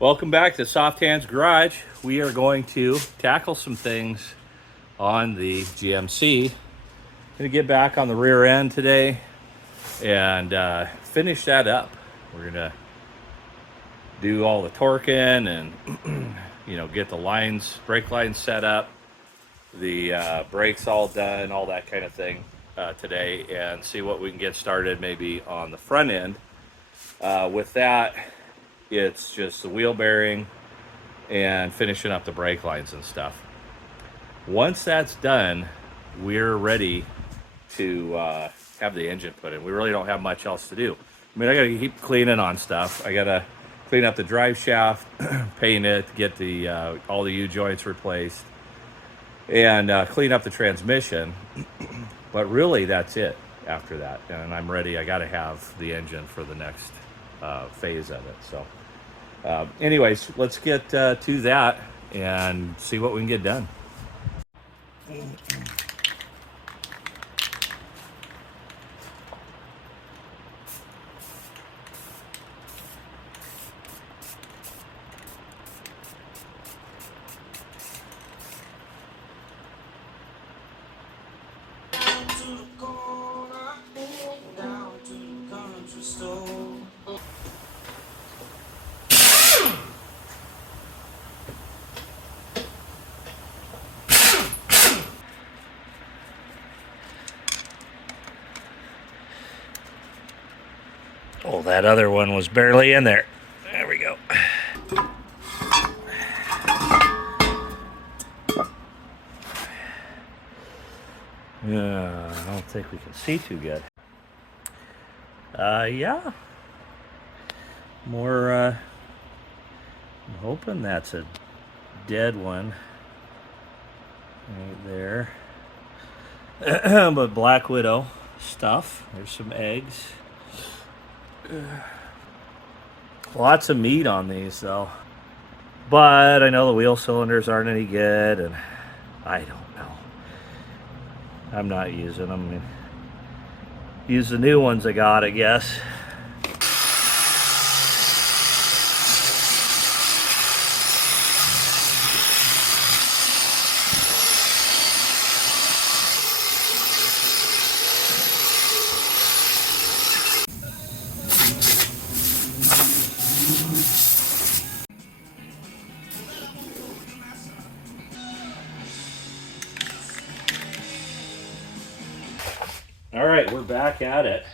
Welcome back to Soft Hands Garage. We are going to tackle some things on the GMC. Going to get back on the rear end today and finish that up. We're going to do all the torquing and get the lines, brake lines set up, the brakes all done, all that kind of thing today, and see what we can get started maybe on the front end. With that, it's just the wheel bearing and finishing up the brake lines and stuff. Once that's done, we're ready to have the engine put in. We really don't have much else to do. I mean, I gotta keep cleaning on stuff. I gotta clean up the drive shaft, paint it, get the all the U-joints replaced, and clean up the transmission. But really, that's it after that. And I'm ready. I gotta have the engine for the next phase of it. So anyways, let's get to that and see what we can get done. Oh, that other one was barely in there. There we go. I don't think we can see too good. Yeah. More, I'm hoping that's a dead one right there. But Black Widow stuff. There's some eggs. Lots of meat on these though, but I know the wheel cylinders aren't any good, and I don't know. I'm not using them. Use the new ones I got, I guess. All right, we're back at it.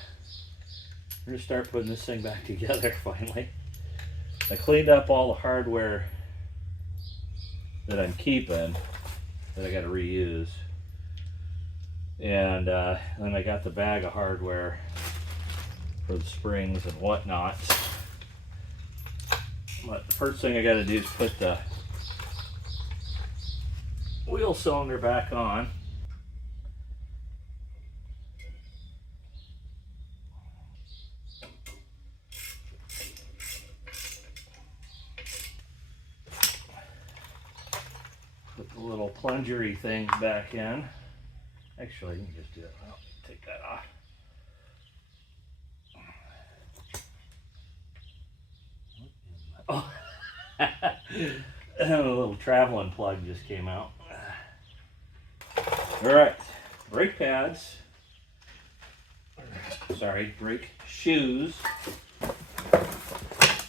We're gonna start putting this thing back together finally. I cleaned up all the hardware that I'm keeping that I gotta reuse. And then I got the bag of hardware for the springs and whatnot. But the first thing I gotta do is put the wheel cylinder back on. Put the little plungery thing back in. Actually, you can just do it. I'll take that off. Oh, a little traveling plug just came out. All right, brake pads. Sorry, brake shoes.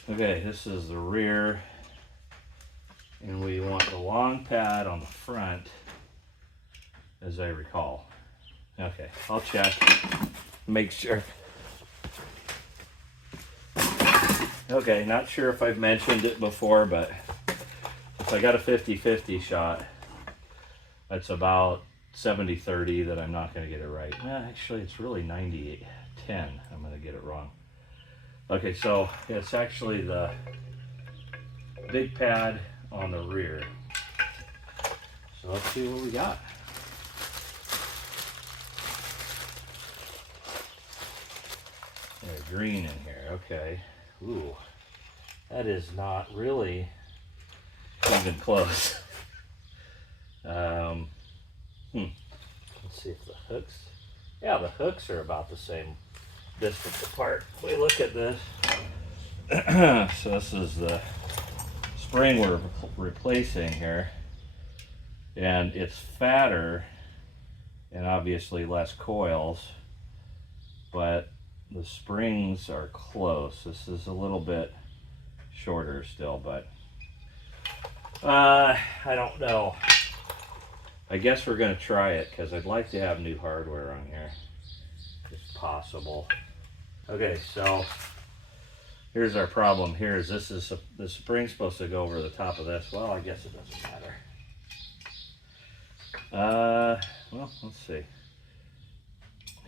Okay, this is the rear. And we want the long pad on the front, as I recall. Okay, I'll check, make sure. Okay, not sure if I've mentioned it before, but if I got a 50-50 shot, that's about 70-30 that I'm not going to get it right. Actually, it's really 90-10. I'm going to get it wrong. Okay, so it's actually the big pad on the rear. So let's see what we got. There's green in here. Okay. Ooh, that is not really even close. Let's see if the hooks. Yeah, the hooks are about the same distance apart. We look at this. So this is the spring we're replacing here, and it's fatter and obviously less coils, but the springs are close. This is a little bit shorter still, but I don't know. I guess we're going to try it because I'd like to have new hardware on here if possible. Okay, so here's our problem here is the spring's supposed to go over the top of this. Well, I guess it doesn't matter. Well, let's see.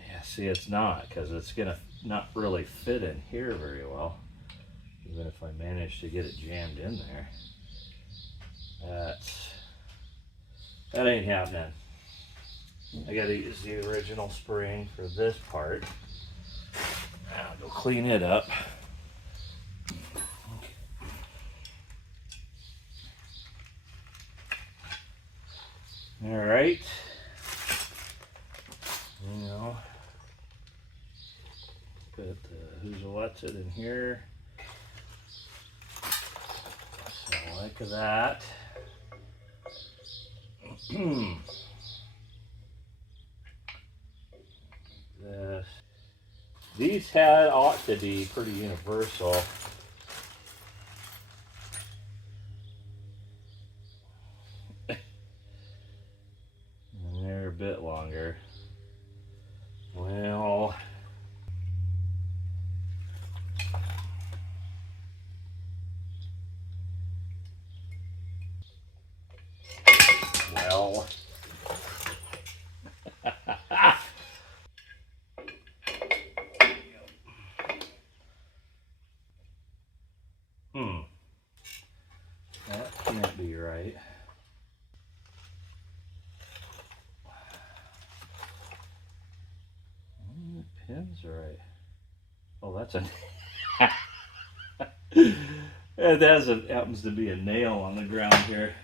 Yeah, see, it's not, because it's gonna not really fit in here very well, even if I manage to get it jammed in there. That ain't happening. I gotta use the original spring for this part. I'll go clean it up. All right. You know, put the who's it in here. So like that. This. These ought to be pretty universal. And they're a bit longer. Well, that can't be right. The pins are right. Oh, that's a that happens to be a nail on the ground here.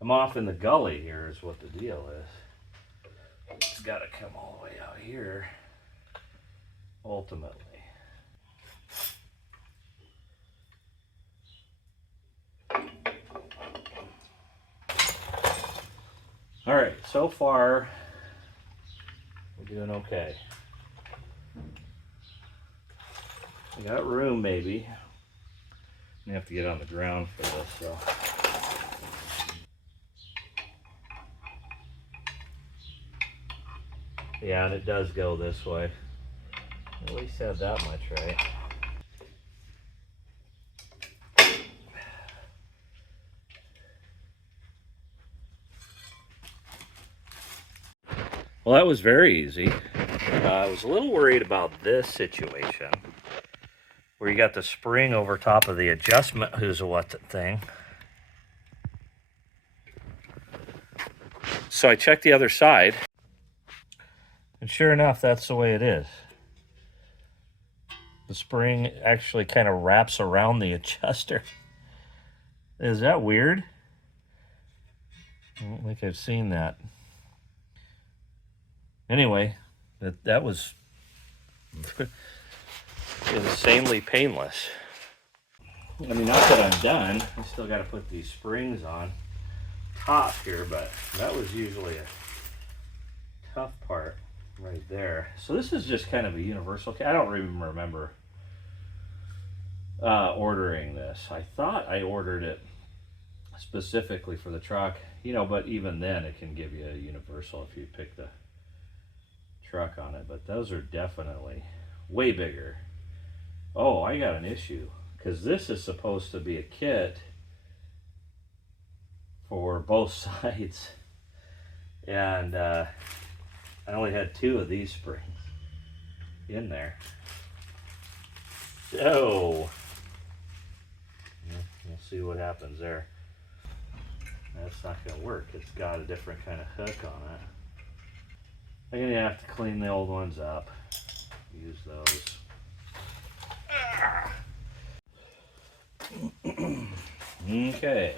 I'm off in the gully here is what the deal is. It's got to come all the way out here, ultimately. All right, so far, we're doing okay. I got room, maybe. I have to get on the ground for this, so. Yeah, and it does go this way. At least have that much right. Well, that was very easy. I was a little worried about this situation, where you got the spring over top of the adjustment thing. So I checked the other side, and sure enough, that's the way it is. The spring actually kind of wraps around the adjuster. Is that weird? I don't think I've seen that. Anyway, that was insanely painless. I mean, not that I'm done. I still got to put these springs on top here, but that was usually a tough part right there. So this is just kind of a universal. I don't even remember ordering this. I thought I ordered it specifically for the truck, you know, but even then it can give you a universal if you pick the truck on it. But those are definitely way bigger. Oh, I got an issue, because this is supposed to be a kit for both sides, and I only had 2 of these springs in there. So we'll see what happens there. That's not going to work. It's got a different kind of hook on it. I'm going to have to clean the old ones up. Use those. Okay,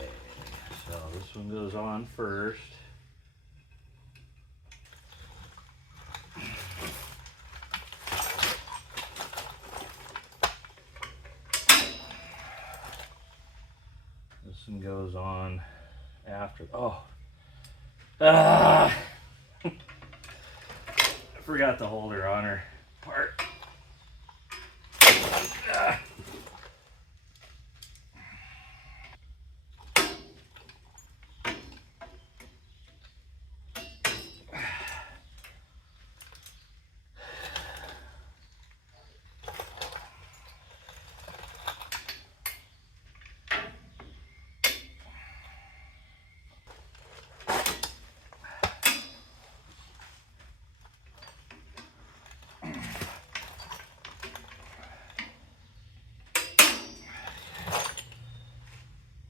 so this one goes on first. This one goes on after. Oh. Ah! I forgot the holder on her part. Ah.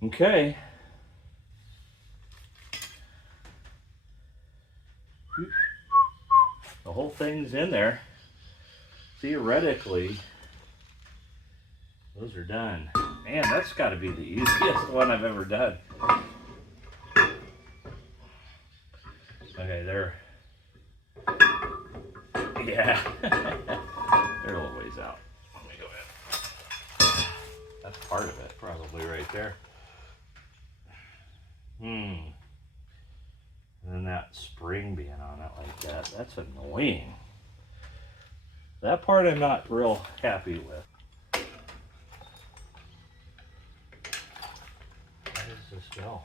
Okay. The whole thing's in there. Theoretically, those are done. Man, that's got to be the easiest one I've ever done. Okay, they're, yeah, they're a little ways out. Let me go ahead. That's part of it, probably right there. And then that spring being on it like that, that's annoying. That part I'm not real happy with. Where does this go?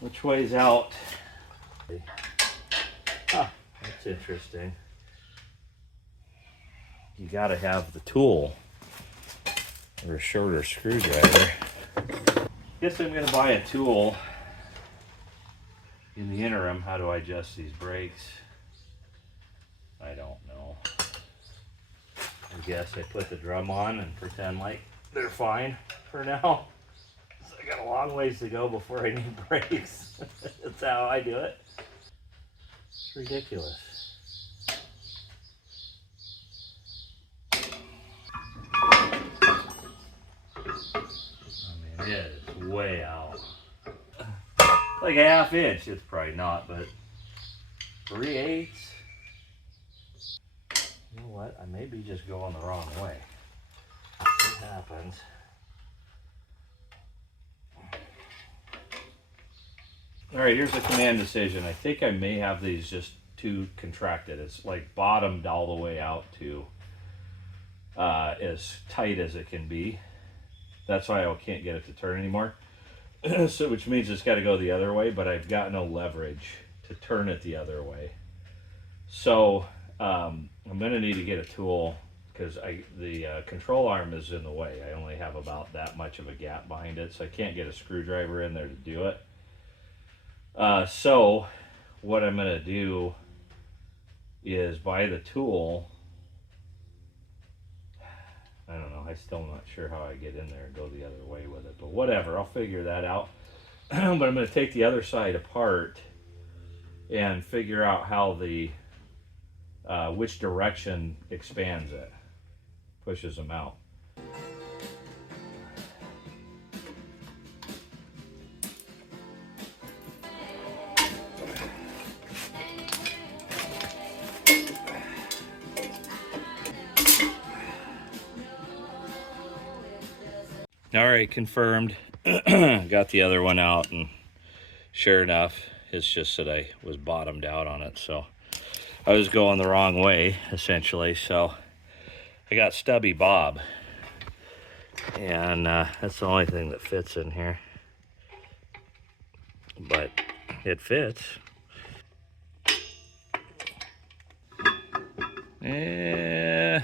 Which way's out? Ah, that's interesting. You gotta have the tool or a shorter screwdriver. Guess I'm gonna buy a tool. In the interim, how do I adjust these brakes? I don't know. I guess I put the drum on and pretend like they're fine for now. So I got a long ways to go before I need brakes. That's how I do it. It's ridiculous. I mean, it is way out. Like a half inch, it's probably not, but 3/8. You know what? I may be just going the wrong way. It happens. All right, here's the command decision. I think I may have these just too contracted. It's like bottomed all the way out to as tight as it can be. That's why I can't get it to turn anymore. So, which means it's got to go the other way, but I've got no leverage to turn it the other way. So I'm going to need to get a tool because the control arm is in the way. I only have about that much of a gap behind it, so I can't get a screwdriver in there to do it. So what I'm going to do is buy the tool. I don't know. I'm still not sure how I get in there and go the other way with it, but whatever. I'll figure that out. But I'm going to take the other side apart and figure out how the which direction expands it, pushes them out. All right, confirmed. Got the other one out, and sure enough, it's just that I was bottomed out on it, so I was going the wrong way, essentially. So I got stubby bob, and that's the only thing that fits in here, but it fits. Yeah,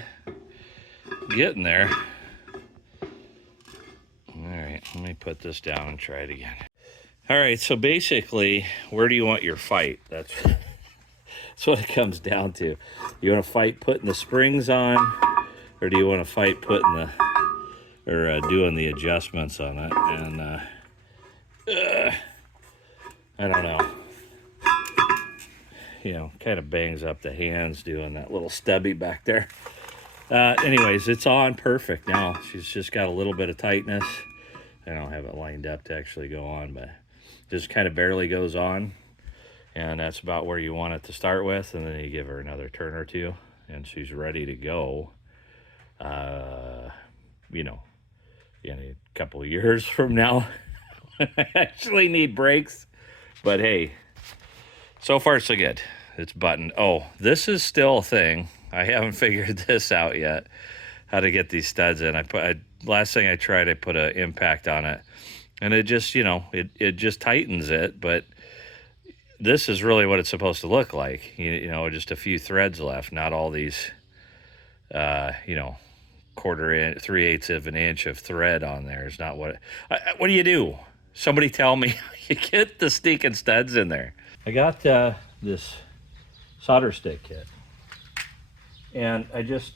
getting there. All right, let me put this down and try it again. All right, so basically, where do you want your fight? That's what it comes down to. You want to fight putting the springs on, or do you want to fight putting the, or doing the adjustments on it? And I don't know. You know, kind of bangs up the hands doing that little stubby back there. Anyways, it's on perfect now. She's just got a little bit of tightness. I don't have it lined up to actually go on, but just kind of barely goes on. And that's about where you want it to start with. And then you give her another turn or two, and she's ready to go. You know, in a couple of years from now. I actually need brakes, but hey, so far so good. It's buttoned. Oh, this is still a thing. I haven't figured this out yet, how to get these studs in. Last thing I tried, I put an impact on it, and it just, it just tightens it, but this is really what it's supposed to look like. Just a few threads left, not all these, quarter inch, 3/8 of an inch of thread on there. Is not what do you do? Somebody tell me you get the stinking studs in there. I got this solder stick kit, and I just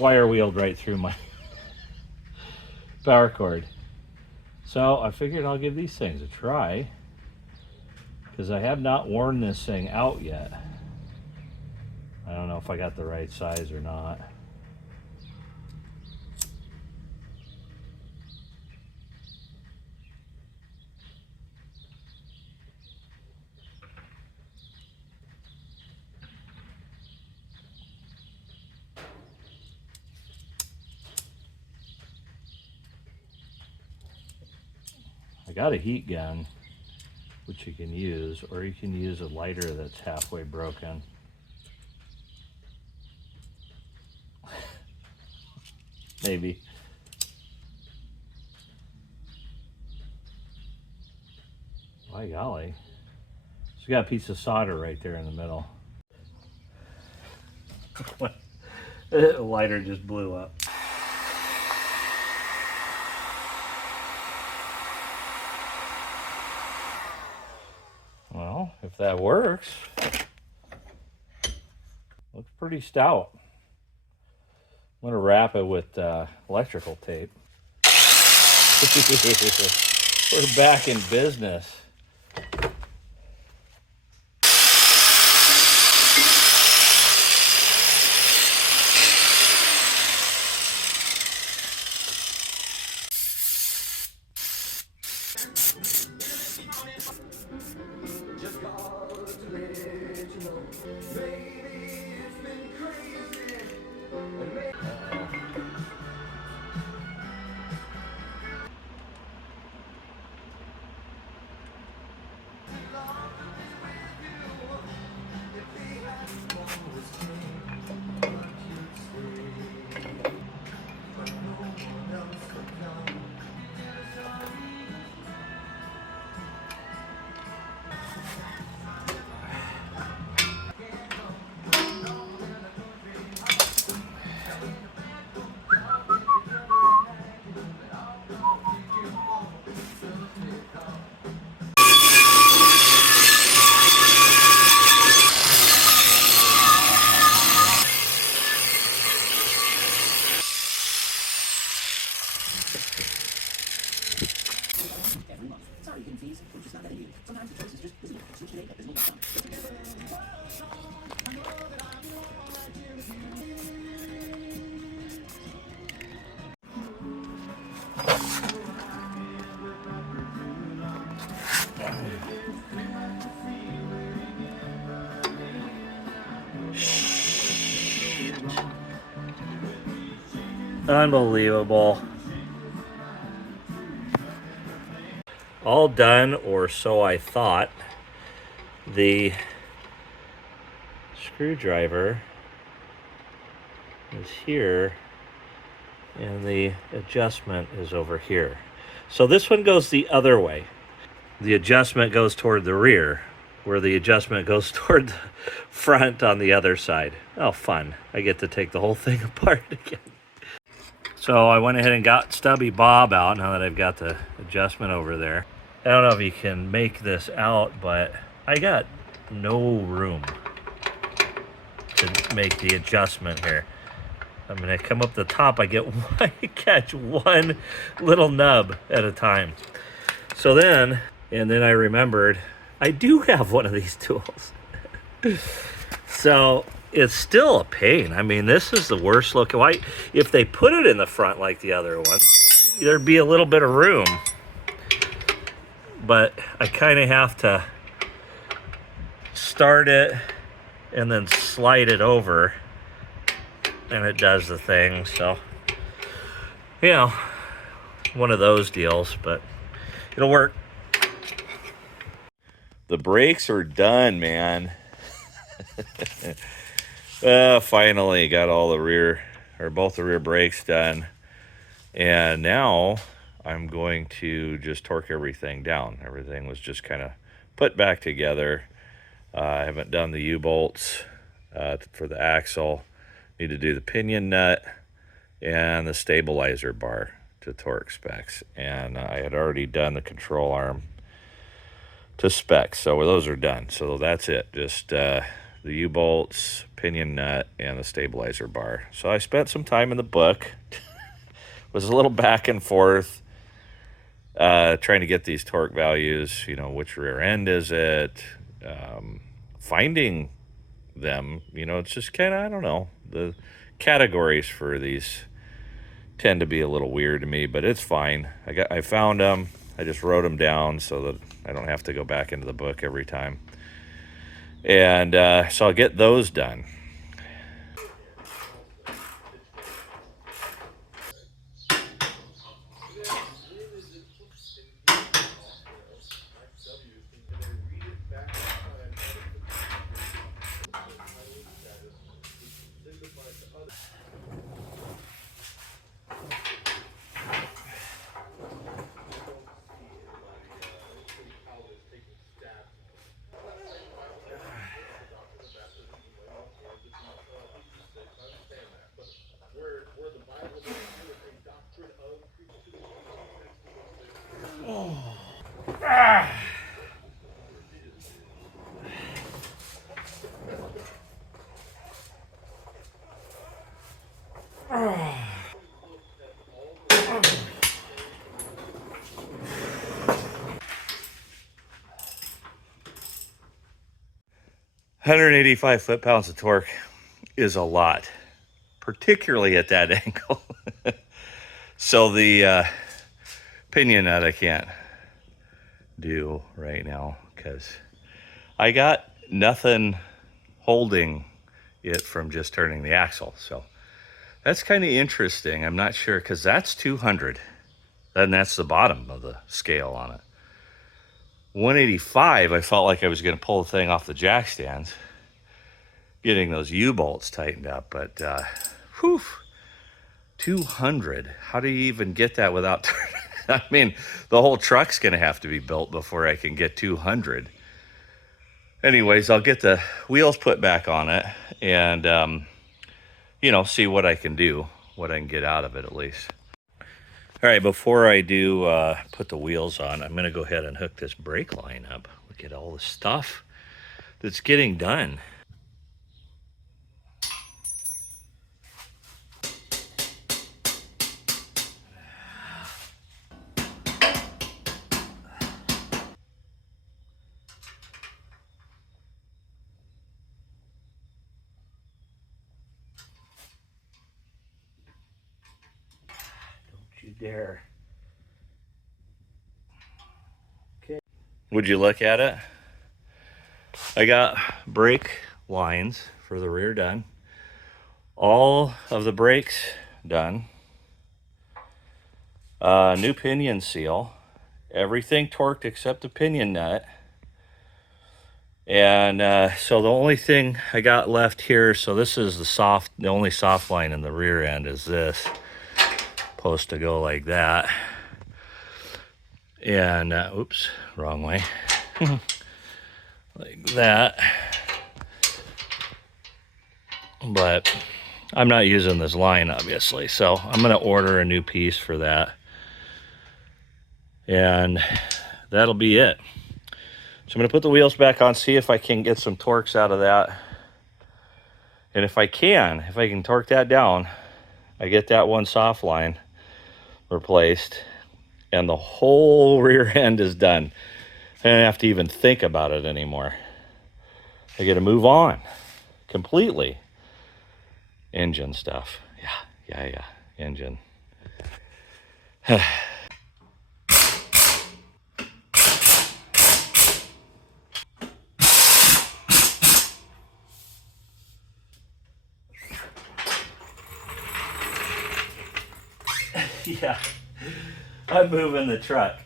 wire wheeled right through my power cord. So I figured I'll give these things a try, because I have not worn this thing out yet. I don't know if I got the right size or not. I got a heat gun, which you can use, or you can use a lighter that's halfway broken. Maybe. My golly. It's got a piece of solder right there in the middle. The lighter just blew up. Well, if that works, looks pretty stout. I'm gonna wrap it with electrical tape. We're back in business. Unbelievable. All done, or so I thought. The screwdriver is here, and the adjustment is over here. So this one goes the other way. The adjustment goes toward the rear, where the adjustment goes toward the front on the other side. Oh, fun. I get to take the whole thing apart again. So I went ahead and got stubby Bob out now that I've got the adjustment over there. I don't know if you can make this out, but I got no room to make the adjustment here. I'm gonna come up the top. I catch one little nub at a time. So then I remembered I do have one of these tools. So it's still a pain. I mean, this is the worst looking. Why, if they put it in the front like the other one, there'd be a little bit of room. But I kind of have to start it and then slide it over, and it does the thing. So You know, one of those deals, but it'll work. The brakes are done, man. Finally got all the rear, or both the rear brakes done. And now I'm going to just torque everything down. Everything was just kind of put back together. I haven't done the U-bolts for the axle. Need to do the pinion nut and the stabilizer bar to torque specs. And I had already done the control arm to specs, so those are done. So that's it, just the U-bolts, pinion nut, and the stabilizer bar. So I spent some time in the book. Was a little back and forth trying to get these torque values, you know, which rear end is it, finding them, you know, it's just kind of, I don't know, the categories for these tend to be a little weird to me, but it's fine. I found them. I just wrote them down so that I don't have to go back into the book every time. And so I'll get those done. Ah. 185 foot-pounds of torque is a lot, particularly at that angle. So the pinion nut I can't do right now because I got nothing holding it from just turning the axle. So that's kind of interesting. I'm not sure because that's 200, and that's the bottom of the scale on it. 185, I felt like I was going to pull the thing off the jack stands, getting those U-bolts tightened up, but whew, 200. How do you even get that without I mean, the whole truck's going to have to be built before I can get 200. Anyways, I'll get the wheels put back on it and, you know, see what I can do, what I can get out of it at least. All right, before I do put the wheels on, I'm going to go ahead and hook this brake line up. Look at all the stuff that's getting done. Don't you dare. Okay. Would you look at it? I got brake lines for the rear done. All of the brakes done. New pinion seal. Everything torqued except the pinion nut. And so the only thing I got left here, so this is the only soft line in the rear end is this. Supposed to go like that. And, oops, wrong way. Like that. But I'm not using this line, obviously, so I'm going to order a new piece for that. And that'll be it. So I'm going to put the wheels back on, see if I can get some torques out of that. And if I can torque that down, I get that one soft line replaced, and the whole rear end is done. I don't have to even think about it anymore. I get to move on completely. Engine stuff. Yeah. Engine. Yeah, I'm moving the truck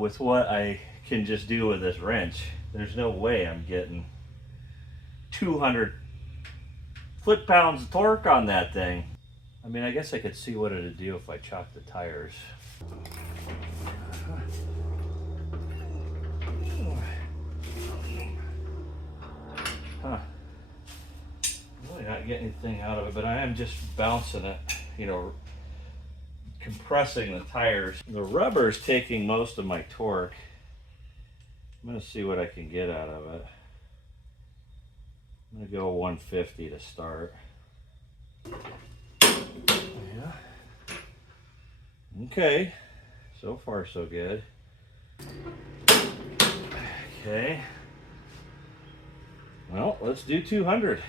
with what I can just do with this wrench. There's no way I'm getting 200 foot-pounds of torque on that thing. I mean, I guess I could see what it'd do if I chopped the tires. Huh. Really not getting anything out of it, but I am just bouncing it, you know, compressing the tires. The rubber is taking most of my torque. I'm gonna see what I can get out of it. I'm gonna go 150 to start. Yeah. Okay, so far so good. Okay. Well, let's do 200.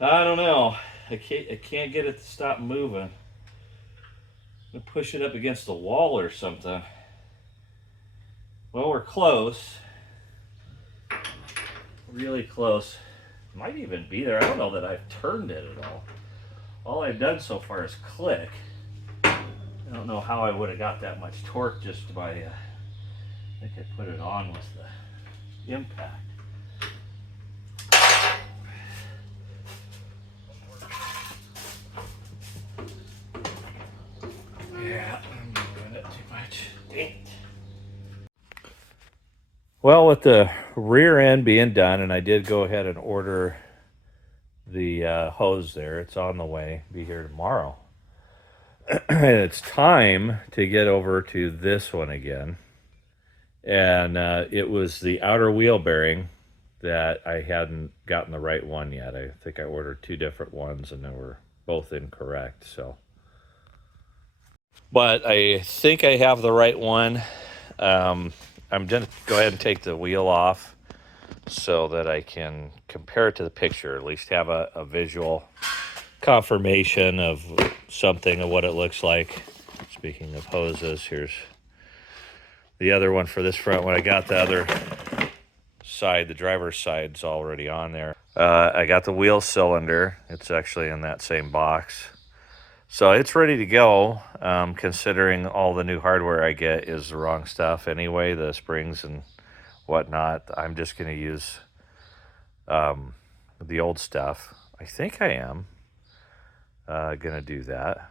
I don't know. I can't get it to stop moving. I'm gonna push it up against the wall or something. Well, we're close. Really close. Might even be there. I don't know that I've turned it at all. All I've done so far is click. I don't know how I would have got that much torque just by, I think I put it on with the impact. Yeah, I'm moving it too much. Dang it. Well, with the rear end being done, and I did go ahead and order the hose there. It's on the way. Be here tomorrow. It's time to get over to this one again. And it was the outer wheel bearing that I hadn't gotten the right one yet. I think I ordered two different ones and they were both incorrect. So, but I think I have the right one. I'm gonna go ahead and take the wheel off so that I can compare it to the picture, at least have a visual confirmation of something of what it looks like. Speaking of hoses, here's the other one for this front one. I got the other side, the driver's side's already on there. I got the wheel cylinder. It's actually in that same box. So it's ready to go, considering all the new hardware I get is the wrong stuff anyway, the springs and whatnot. I'm just going to use the old stuff. I think I am going to do that.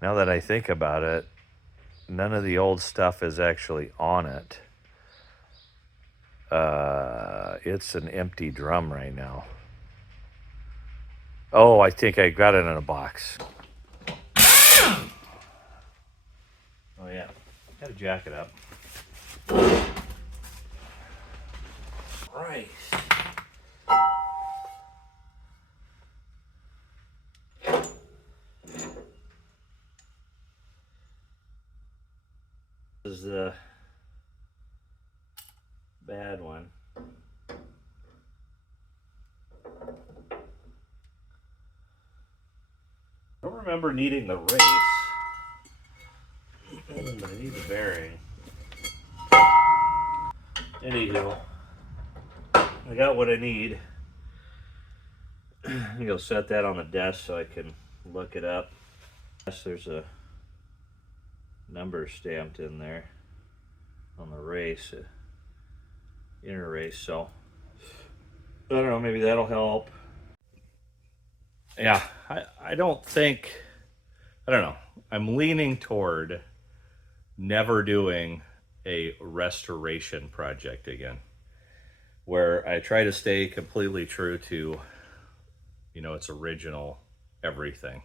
Now that I think about it, none of the old stuff is actually on it. It's an empty drum right now. Oh, I think I got it in a box. Oh yeah, gotta jack it up. Right. This is the bad one. I don't remember needing the race, but I need the bearing. Anywho, I got what I need. I'm gonna set that on the desk so I can look it up. There's a number stamped in there on the race, inner race, so I don't know, maybe that'll help. Yeah, I don't think, I don't know, I'm leaning toward never doing a restoration project again, where I try to stay completely true to, you know, its original everything.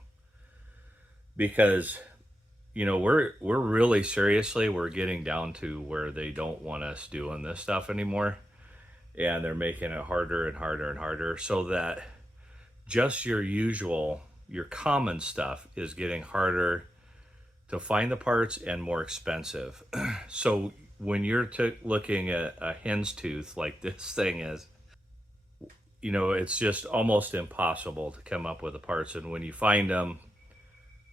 Because, you know, we're really seriously, we're getting down to where they don't want us doing this stuff anymore. And they're making it harder and harder and harder, so that just your usual, your common stuff is getting harder to find the parts and more expensive. So when you're looking at a hen's tooth like this thing is, you know, it's just almost impossible to come up with the parts. And when you find them,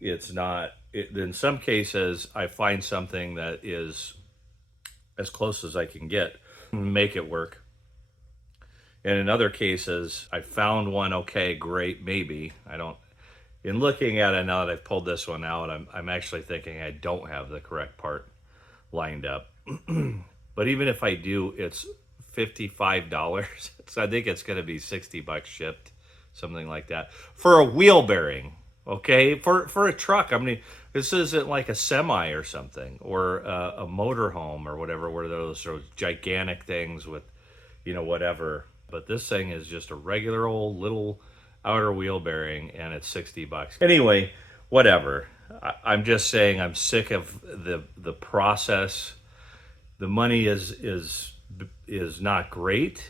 it's not, in some cases, I find something that is as close as I can get, make it work. And in other cases, I found one, okay, great, maybe. I don't, in looking at it now that I've pulled this one out, I'm actually thinking I don't have the correct part lined up. But even if I do, it's $55. So I think it's going to be $60 shipped, something like that, for a wheel bearing. Okay, for a truck. I mean, this isn't like a semi or something, or a motorhome or whatever, where those sort of gigantic things with, whatever. But this thing is just a regular old little outer wheel bearing, and it's $60. Anyway, whatever. I'm just saying I'm sick of the process. The money is not great,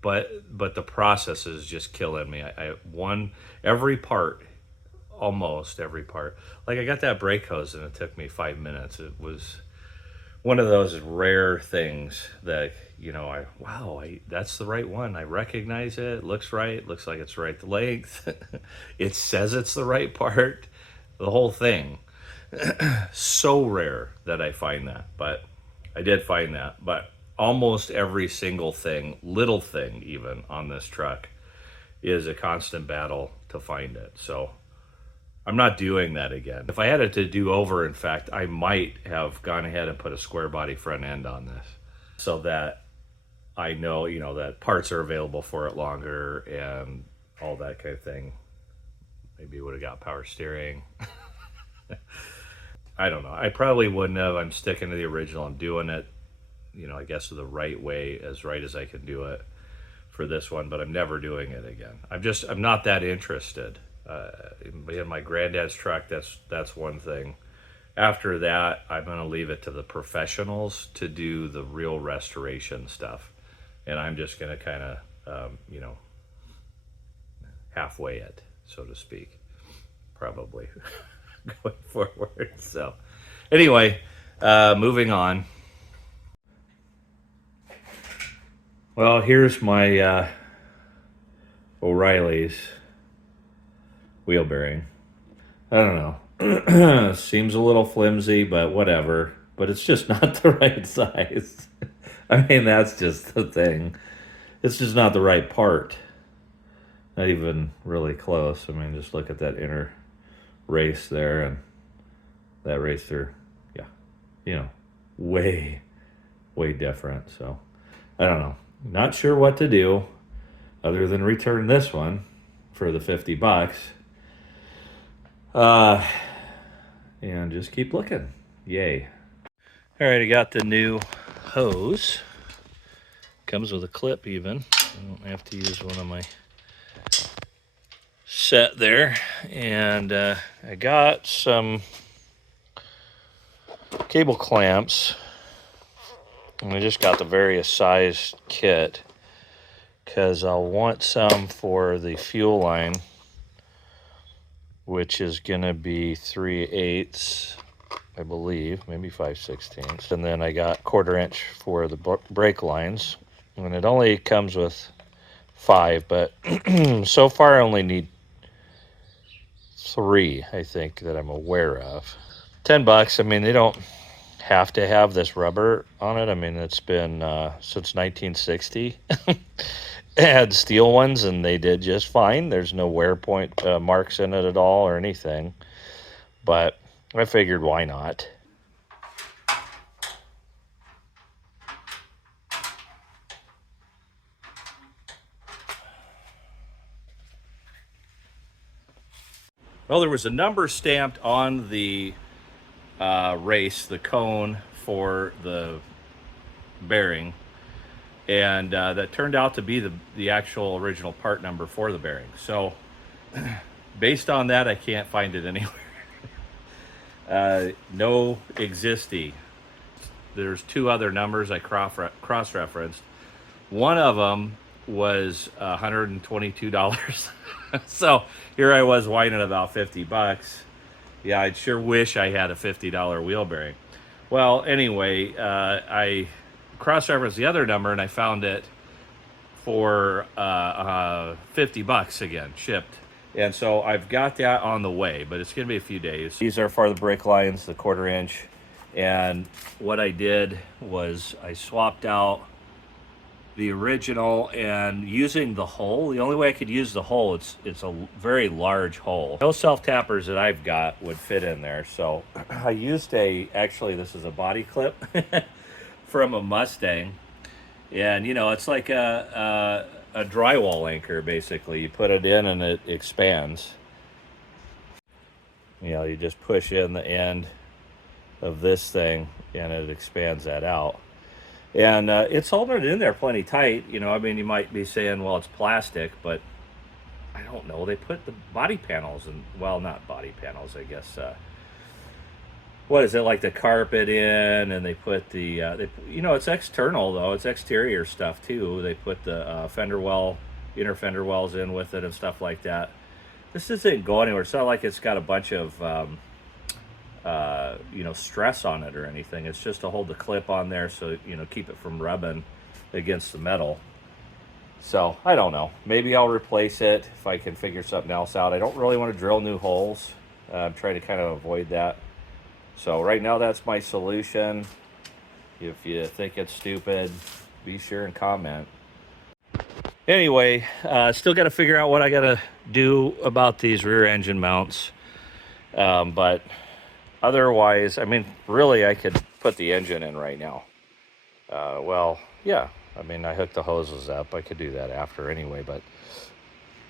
but the process is just killing me. I won every part, almost every part. Like, I got that brake hose and it took me 5 minutes. It was one of those rare things that, that's the right one. I recognize it. It looks right. It looks like it's right length. It says it's the right part. The whole thing. So rare that I find that, but I did find that. But almost every single thing, little thing even, on this truck is a constant battle to find it. So I'm not doing that again. If I had it to do over, in fact, I might have gone ahead and put a square body front end on this, so that I know, that parts are available for it longer and all that kind of thing. Maybe would have got power steering. I don't know. I probably wouldn't have. I'm sticking to the original. I'm doing it, I guess the right way, as right as I can do it for this one, but I'm never doing it again. I'm not that interested. In my granddad's truck, that's one thing. After that, I'm going to leave it to the professionals to do the real restoration stuff, and I'm just going to kind of halfway it, so to speak, probably going forward. So anyway, moving on. Well, here's my O'Reilly's wheel bearing. I don't know. Seems a little flimsy, but whatever. But it's just not the right size. I mean, that's just the thing. It's just not the right part. Not even really close. I mean, just look at that inner race there and that race there. Yeah. Way, way different. So, I don't know. Not sure what to do other than return this one for the $50. And just keep looking. Yay. All right, I got the new hose. Comes with a clip even. I don't have to use one of my set there. And I got some cable clamps. And I just got the various size kit, because I'll want some for the fuel line, which is gonna be 3/8, I believe, maybe 5/16. And then I got 1/4 inch for the brake lines, and it only comes with 5, but so far I only need 3, I think, that I'm aware of. $10. I mean, they don't have to have this rubber on it. I mean, it's been since 1960. It had steel ones, and they did just fine. There's no wear point marks in it at all or anything. But I figured, why not? Well, there was a number stamped on the race, the cone for the bearing, and that turned out to be the actual original part number for the bearing. So based on that, I can't find it anywhere. No existing. There's 2 other numbers I cross-referenced. One of them was $122. So here I was whining about $50. Yeah, I sure wish I had a $50 wheel bearing. Well, anyway, I cross-referenced the other number, and I found it for $50 again, shipped. And so I've got that on the way, but it's going to be a few days. These are for the brake lines, the 1/4 inch. And what I did was I swapped out the original, and using the hole, the only way I could use the hole, it's a very large hole. No self-tappers that I've got would fit in there. So I used actually this is a body clip from a Mustang. And you know, it's like a drywall anchor basically. You put it in and it expands. You know, you just push in the end of this thing and it expands that out. And it's holding it in there plenty tight. You know, I mean, you might be saying, well, it's plastic, but I don't know. They put the body panels in, well, not body panels, I guess. What is it, like the carpet in, and they put the, you know, it's external though. It's exterior stuff too. They put the fender well, inner fender wells in with it and stuff like that. This isn't going anywhere. It's not like it's got a bunch of, you know, stress on it or anything. It's just to hold the clip on there so, you know, keep it from rubbing against the metal. So I don't know, maybe I'll replace it if I can figure something else out. I don't really want to drill new holes. I'm trying to kind of avoid that. So right now that's my solution. If you think it's stupid, be sure and comment. Anyway, still got to figure out what I got to do about these rear engine mounts. But otherwise, I mean, really, I could put the engine in right now. Well, yeah, I mean, I hooked the hoses up. I could do that after anyway, but,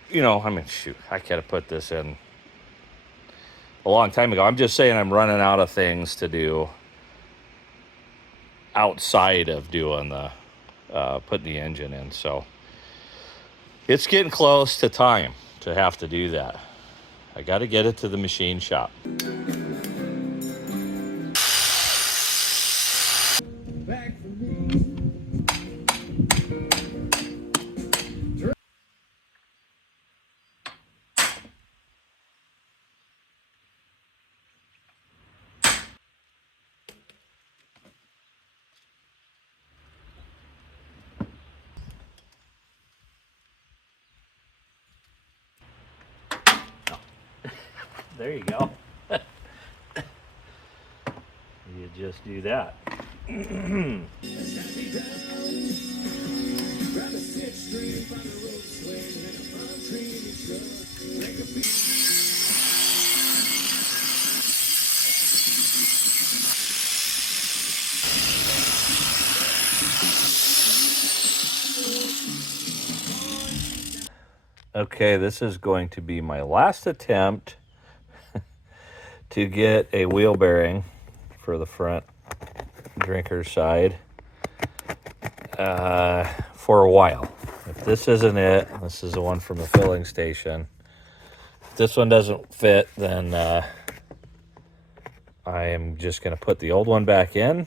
you know, I mean, shoot, I could have put this in a long time ago. I'm just saying I'm running out of things to do outside of doing the, putting the engine in. So it's getting close to time to have to do that. I got to get it to the machine shop. There you go. You just do that. Okay, this is going to be my last attempt to get a wheel bearing for the front drinker side for a while. If this isn't it, this is the one from the filling station. If this one doesn't fit, then I am just going to put the old one back in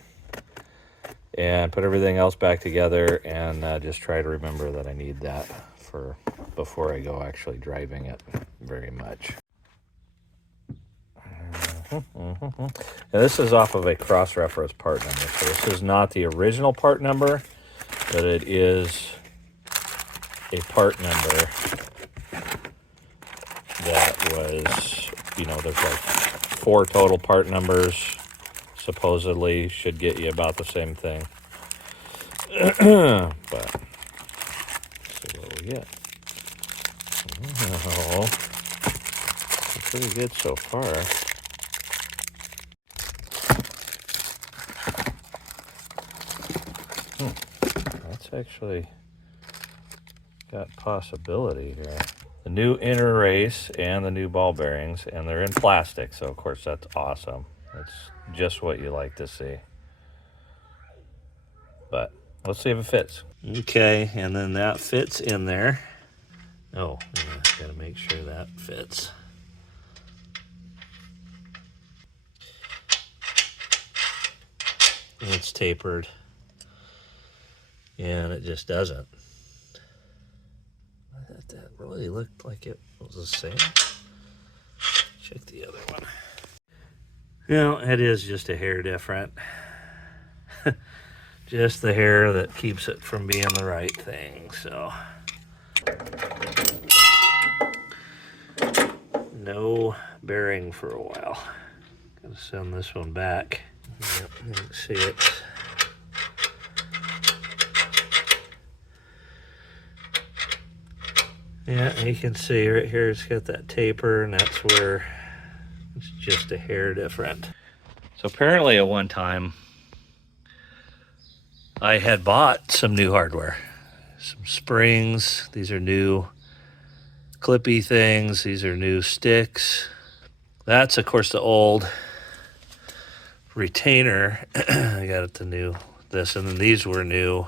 and put everything else back together, and just try to remember that I need that for before I go actually driving it very much. And this is off of a cross-reference part number. So this is not the original part number, but it is a part number that was, you know, there's like 4 total part numbers. Supposedly should get you about the same thing. But let's see what we get. Oh, pretty good so far. That's actually got possibility here. The new inner race and the new ball bearings, and they're in plastic, so of course that's awesome. That's just what you like to see. But let's see if it fits. Okay, and then that fits in there. Oh, yeah, gotta make sure that fits. It's tapered, and it just doesn't. I thought that really looked like it was the same. Check the other one. Well, it is just a hair different. Just the hair that keeps it from being the right thing, so. no bearing for a while. Gotta send this one back. Yep, you can see it. Yeah, you can see right here it's got that taper, and that's where it's just a hair different. So apparently at one time I had bought some new hardware. Some springs, these are new clippy things, these are new sticks. That's of course the old retainer. I got it the new this, and then these were new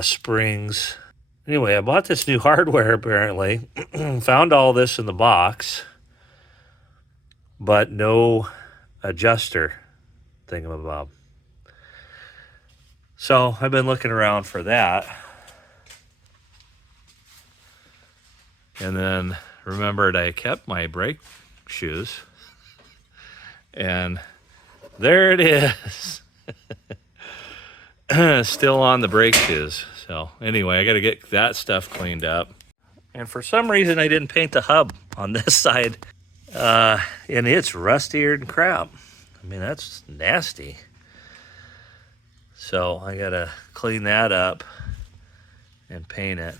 springs. Anyway, I bought this new hardware apparently. Found all this in the box, but no adjuster thingamabob. So I've been looking around for that. And then remembered I kept my brake shoes. And there it is. Still on the brake shoes. So anyway, I got to get that stuff cleaned up. And for some reason, I didn't paint the hub on this side. And it's rustier than crap. I mean, that's nasty. So I got to clean that up and paint it.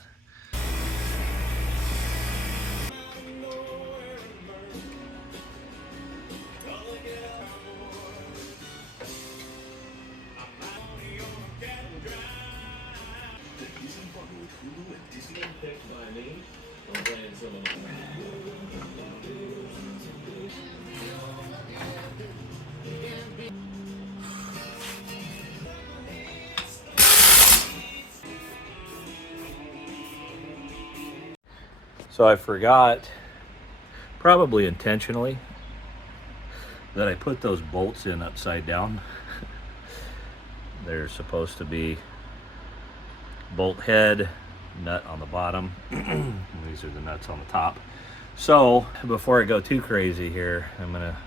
So I forgot, probably intentionally, that I put those bolts in upside down. They're supposed to be bolt head, nut on the bottom. These are the nuts on the top. So before I go too crazy here, I'm gonna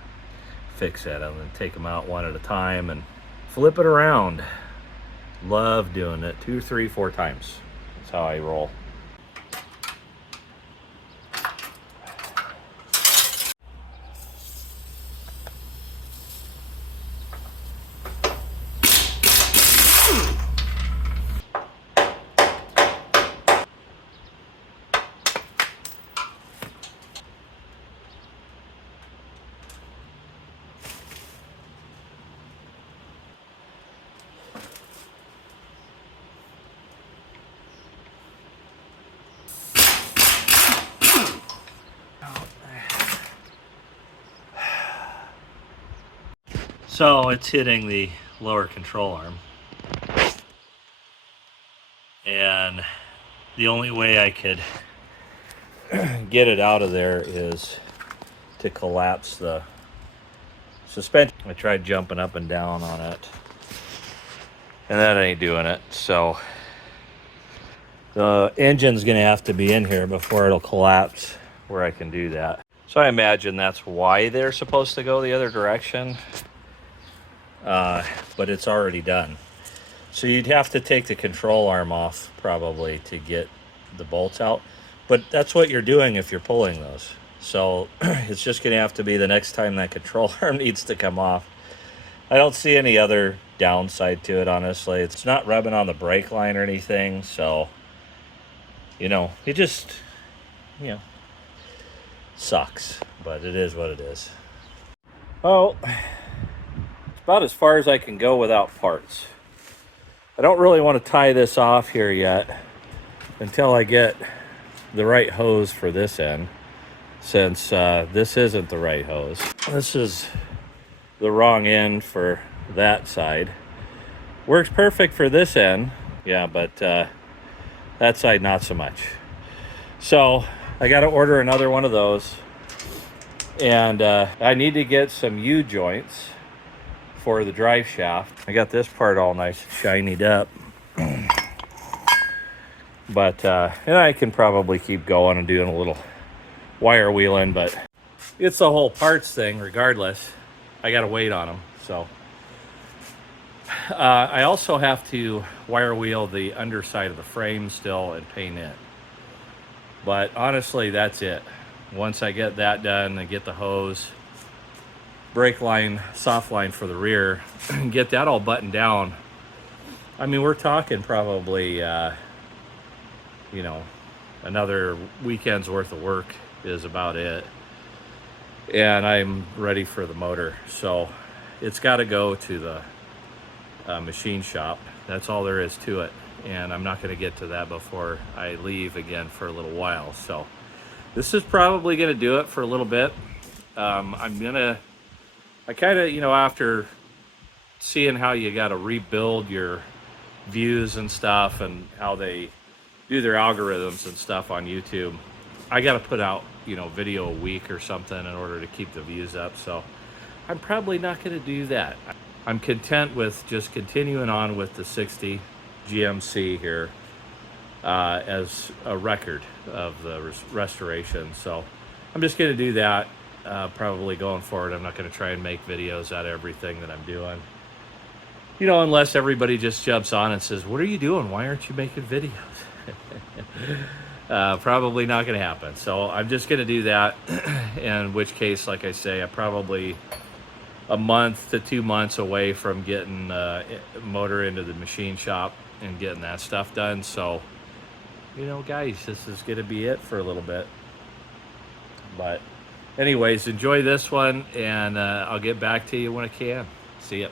fix that. I'm gonna take them out one at a time and flip it around. Love doing it 2, 3, 4 times. That's how I roll. So it's hitting the lower control arm. And the only way I could get it out of there is to collapse the suspension. I tried jumping up and down on it, and that ain't doing it. So the engine's gonna have to be in here before it'll collapse where I can do that. So I imagine that's why they're supposed to go the other direction. But it's already done. So you'd have to take the control arm off probably to get the bolts out. But that's what you're doing if you're pulling those. So it's just going to have to be the next time that control arm needs to come off. I don't see any other downside to it, honestly. It's not rubbing on the brake line or anything. So, you know, it just, you know, sucks. But it is what it is. Oh. About as far as I can go without parts. I don't really want to tie this off here yet until I get the right hose for this end, since this isn't the right hose. This is the wrong end for that side. Works perfect for this end, yeah, but that side not so much. So I got to order another one of those, and I need to get some U-joints for the drive shaft. I got this part all nice and shinied up. But and I can probably keep going and doing a little wire wheeling, but it's the whole parts thing regardless. I gotta wait on them. So I also have to wire wheel the underside of the frame still and paint it. But honestly, that's it. once I get that done and get the hose, brake line, soft line for the rear, and get that all buttoned down, I mean, we're talking probably, you know, another weekend's worth of work is about it. And I'm ready for the motor. So it's got to go to the machine shop. That's all there is to it. And I'm not going to get to that before I leave again for a little while. So this is probably going to do it for a little bit. I kind of, you know, after seeing how you got to rebuild your views and stuff and how they do their algorithms and stuff on YouTube, I got to put out, you know, video a week or something in order to keep the views up. So I'm probably not going to do that. I'm content with just continuing on with the 60 GMC here as a record of the restoration. So I'm just going to do that probably going forward. I'm not going to try and make videos out of everything that I'm doing. You know, unless everybody just jumps on and says, what are you doing? Why aren't you making videos? Probably not going to happen. So I'm just going to do that. In which case, like I say, I'm probably a month to 2 months away from getting motor into the machine shop and getting that stuff done. So, you know, guys, this is going to be it for a little bit. But anyways, enjoy this one, and I'll get back to you when I can. See ya.